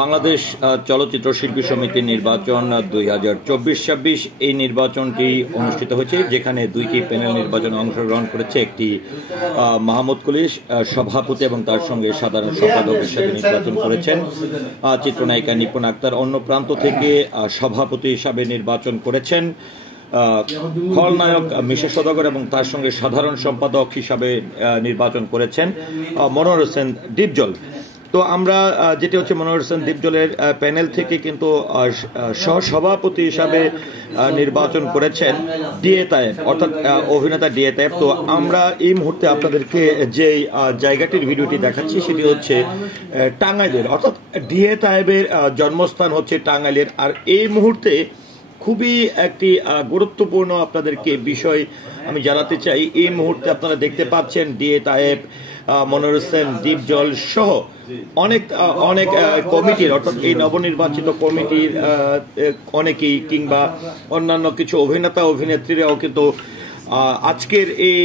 বাংলাদেশ চলচ্চিত্র শিল্পী সমিতির নির্বাচন 2024-26 এই নির্বাচনটি অনুষ্ঠিত হয়েছে, যেখানে দুইটি প্যানেল নির্বাচনে অংশগ্রহণ করেছে। একটি মাহমুদ কুলিশ সভাপতি এবং তার সঙ্গে সাধারণ সম্পাদক হিসেবে নির্বাচন করেছেন চিত্রনায়িকা নিপুণ আক্তার। অন্য প্রান্ত থেকে সভাপতি হিসাবে নির্বাচন করেছেন খলনায়ক মিশা সওদাগর এবং তার সঙ্গে সাধারণ সম্পাদক হিসাবে নির্বাচন করেছেন মনোয়ার হোসেন ডিপজল। তো আমরা যেটি হচ্ছে মনোয়ার হোসেন ডিপজলের প্যানেল থেকে কিন্তু সহসভাপতি হিসাবে নির্বাচন করেছেন ডিএ তায়েব, অর্থাৎ অভিনেতা ডিএ তায়েব। তো আমরা এই মুহূর্তে আপনাদেরকে যে জায়গাটির ভিডিওটি দেখাচ্ছি সেটি হচ্ছে টাঙ্গাইলের, অর্থাৎ ডিএ তায়েবের জন্মস্থান হচ্ছে টাঙ্গাইলের। আর এই মুহূর্তে খুবই একটি গুরুত্বপূর্ণ আপনাদেরকে বিষয় আমি জানাতে চাই। এই মুহূর্তে আপনারা দেখতে পাচ্ছেন ডিএ তায়েব, মনোয়ার হোসেন ডিপজল সহ অনেক অনেক কমিটির, অর্থাৎ এই নবনির্বাচিত কমিটির অনেকেই কিংবা অন্যান্য কিছু অভিনেতা অভিনেত্রীরাও কিন্তু আজকের এই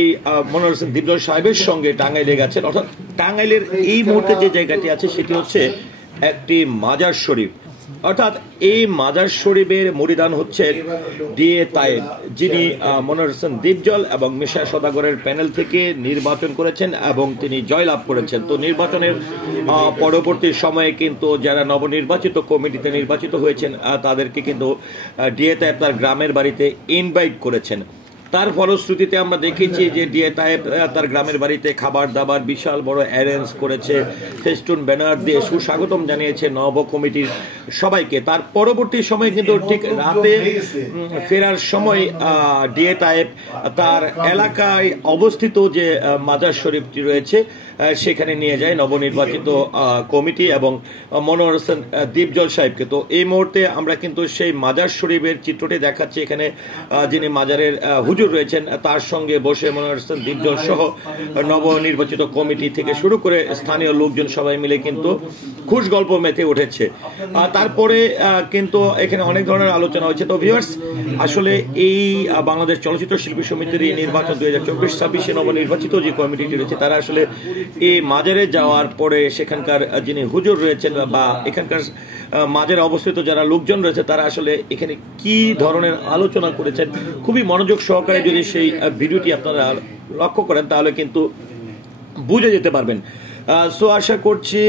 মনোয়ার হোসেন ডিপজল সাহেবের সঙ্গে টাঙ্গাইলে গেছেন। অর্থাৎ টাঙ্গাইলের এই মুহূর্তে যে জায়গাটি আছে সেটি হচ্ছে একটি মাজার শরীফ, অর্থাৎ এই মাজার শরীফের মুরিদান হচ্ছে ডিএ তায়েব, যিনি মনোয়ার হোসেন ডিপজল এবং মিশা সওদাগরের প্যানেল থেকে নির্বাচন করেছেন এবং তিনি জয়লাভ করেছেন। তো নির্বাচনের পরবর্তী সময়ে কিন্তু যারা নবনির্বাচিত কমিটিতে নির্বাচিত হয়েছেন তাদেরকে কিন্তু ডিএ তায়েব তার গ্রামের বাড়িতে ইনভাইট করেছেন। তার ফলশ্রুতিতে আমরা দেখেছি যে ডিএ তায়েব তার গ্রামের বাড়িতে খাবার দাবার বিশাল বড় অ্যারেঞ্জ করেছে, ফেস্টুন ব্যানার দিয়ে সুস্বাগতম জানিয়েছে নব কমিটির সবাইকে। তার পরবর্তী সময়ে কিন্তু ঠিক রাতে ফেরার সময় ডিএ তায়েব তার এলাকায় অবস্থিত যে মাজার শরীফটি রয়েছে সেখানে নিয়ে যায় নবনির্বাচিত কমিটি এবং মনোয়ার হোসেন ডিপজল সাহেবকে। তো এই মুহূর্তে আমরা কিন্তু সেই মাজার শরীফের চিত্রটি দেখাচ্ছি। এখানে যিনি মাজারের হুজুর রয়েছেন তার সঙ্গে বসে মনোয়ার হোসেন ডিপজল সহ নবনির্বাচিত কমিটি থেকে শুরু করে স্থানীয় লোকজন সবাই মিলে কিন্তু খুশ গল্প মেতে উঠেছে। তারপরে কিন্তু এখানে অনেক ধরনের আলোচনা হয়েছে। তো ভিউয়ার্স, আসলে এই বাংলাদেশ চলচ্চিত্র শিল্পী সমিতির এই নির্বাচন 2024-26 নবনির্বাচিত যে কমিটিটি রয়েছে তারা আসলে এই মাজারে যাওয়ার পরে সেখানকার যিনি হুজুর রয়েছেন বা এখানকার মাজারে অবস্থিত যারা লোকজন রয়েছে তারা আসলে এখানে কি ধরনের আলোচনা করেছেন খুবই মনোযোগ সহকারে যদি সেই ভিডিওটি আপনারা লক্ষ্য করেন তাহলে কিন্তু বুঝে যেতে পারবেন। সো আশা করছি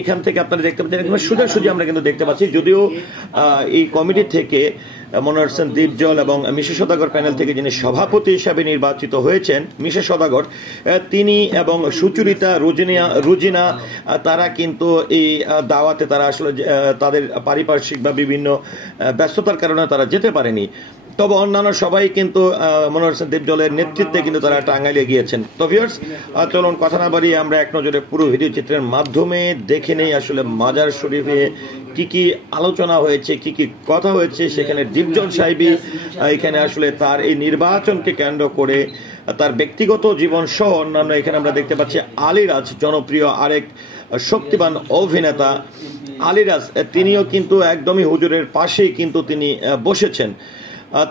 এখান থেকে আপনারা দেখতে পাচ্ছেন সোজাসুজি আমরা কিন্তু দেখতে পাচ্ছি, যদিও এই কমিটি থেকে মনোয়ার হোসেন ডিপজল এবং মিশা সওদাগর প্যানেল থেকে যিনি সভাপতি হিসাবে নির্বাচিত হয়েছেন মিশা সওদাগর, তিনি এবং সুচরিতা রুজিনা তারা কিন্তু এই দাওয়াতে তারা আসলে তাদের পারিপার্শ্বিক বা বিভিন্ন ব্যস্ততার কারণে তারা যেতে পারেনি। তবে অন্যান্য সবাই কিন্তু মনোয়ার হোসেন ডিপজলের নেতৃত্বে কিন্তু তারা টাঙ্গাইলে গিয়েছেন। তো ভিউয়ার্স, চলুন কথা না বাড়িয়ে আমরা এক নজরে পুরো ভিডিও চিত্রের মাধ্যমে দেখে নেই আসলে মাজার শরীফে কি কি আলোচনা হয়েছে, কি কি কথা হয়েছে। সেখানে ডিপজল সাহেবই এখানে আসলে তার এই নির্বাচনকে কেন্দ্র করে তার ব্যক্তিগত জীবন সহ অন্যান্য, এখানে আমরা দেখতে পাচ্ছি আলীরাজ, জনপ্রিয় আরেক শক্তিমান অভিনেতা আলীরাজ, তিনিও কিন্তু একদমই হুজুরের পাশেই কিন্তু তিনি বসেছেন।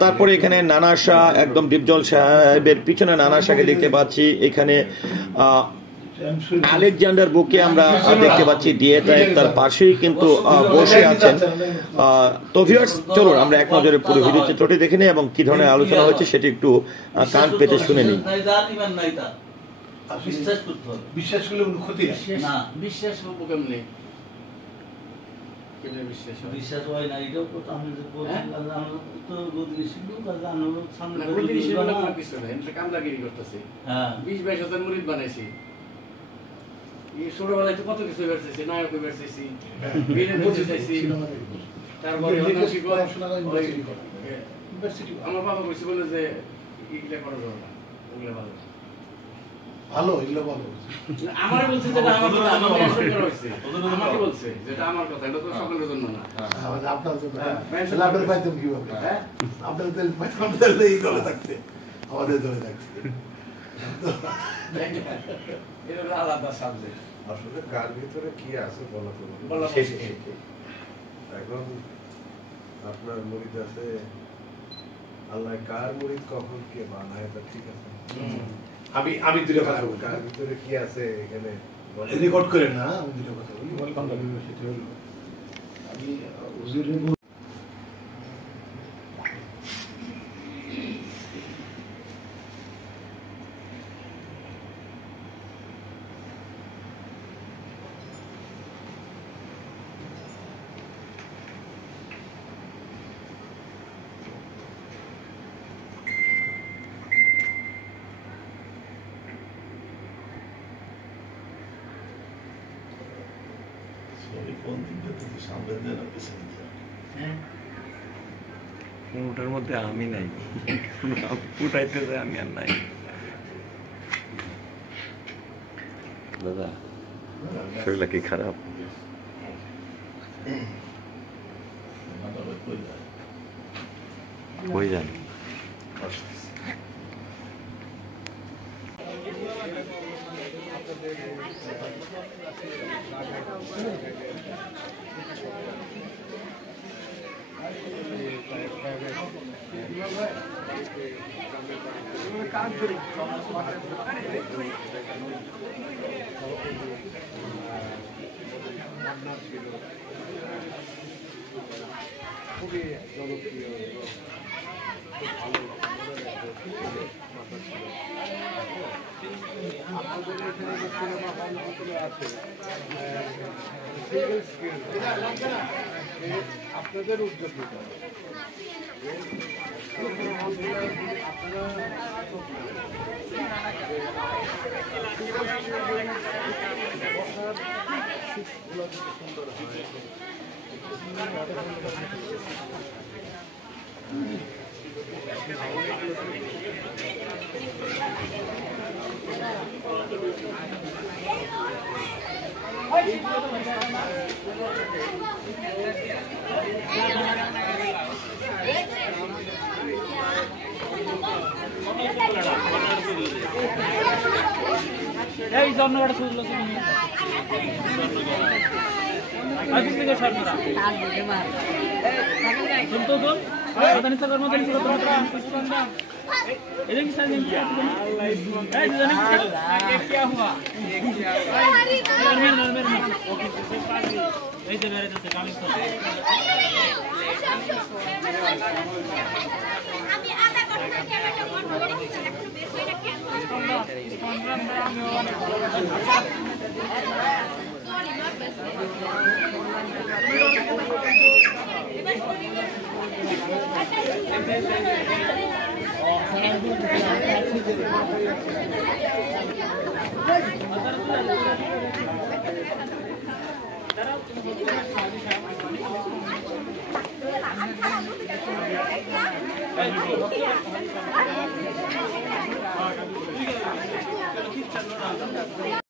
তারপরে এখানে নানা শাহ, একদম ডিপজল সাহেবের পিছনে নানা শাহকে দেখতে পাচ্ছি। এখানে আলেকজান্ডার বুকে আমরা দেখতে পাচ্ছি ডিএ তায়েব তার পাশেই কিন্তু বসে আছেন। তো ভিউয়ার্স, চলুন আমরা এক নজরে পুরো ভিডিও চিত্রটি দেখে নিই এবং কি ধরনের আলোচনা হয়েছে সেটি একটু কান পেতে শুনে নিই। বিশ্বাস করলে ক্ষতি না, বিশ্বাস করবো কেমনে? বিশ্বাস হয় না, এটাও তো আমি তো সামনে কামদাগিরি করতেছে। হ্যাঁ, 20-22 হাজার মুরিদ বানাইছি। ছোটবেলায় তো কত কিছু বেরছেছি, নায়ক বেরছেছি, তারপরে আমার বাবা বলছে বলে যে এগুলা করা যাবে না, ওগুলা ভালো ভালো, এগুলো ভালো। আমার বলছে যেটা আমার কথা, আমি মেনশন করা হইছে, আমাকে বলছে যেটা আমার কথা, এটা তো সকলের জন্য না। আপনার জন্য আপনাদের পাইতাম কিভাবে? হ্যাঁ, আপনাদের পাইতাম এই দলে থাকতে, আমাদের দলে থাকতে। এটা আলাদা সাবজেক্ট। আসলে কার ভিতরে কি আছে বলা তো এখন আপনার মুরিদ আছে, আল্লাহ কার মুরিদ কখন কে বানায় তা ঠিক আছে। আমি দুটো কথা বলবো, কার ভিতরে কি আছে এখানে রেকর্ড করেন না, আমি দুটো কথা বলি। সেটা হলো আমি হুজুরের কোনটার মধ্যে আমি নাই, উঠাইতে যায় আমি আর নাই। দাদা শরীরটা কি খারাপ? কই যান? খুবই জনপ্রিয় আমাদের এখানে যে সিনেমা হলগুলো আছে সিঙ্গেল স্ক্রিন, আপনাদের উদ্যোগ নিতে হবে। সুন্দর এই জন্মগাড়া শুনলো আগে থেকে সরকার तुम तो दो पता नहीं सर मत नहीं पता इधर की साइड क्या क्या हुआ ओके ऐसे मेरे से काम আমি আধা ঘন্টা ক্যামেরাটা বন্ধ করে রেখেছি, এখন বের হই না কেন? Sorry not best.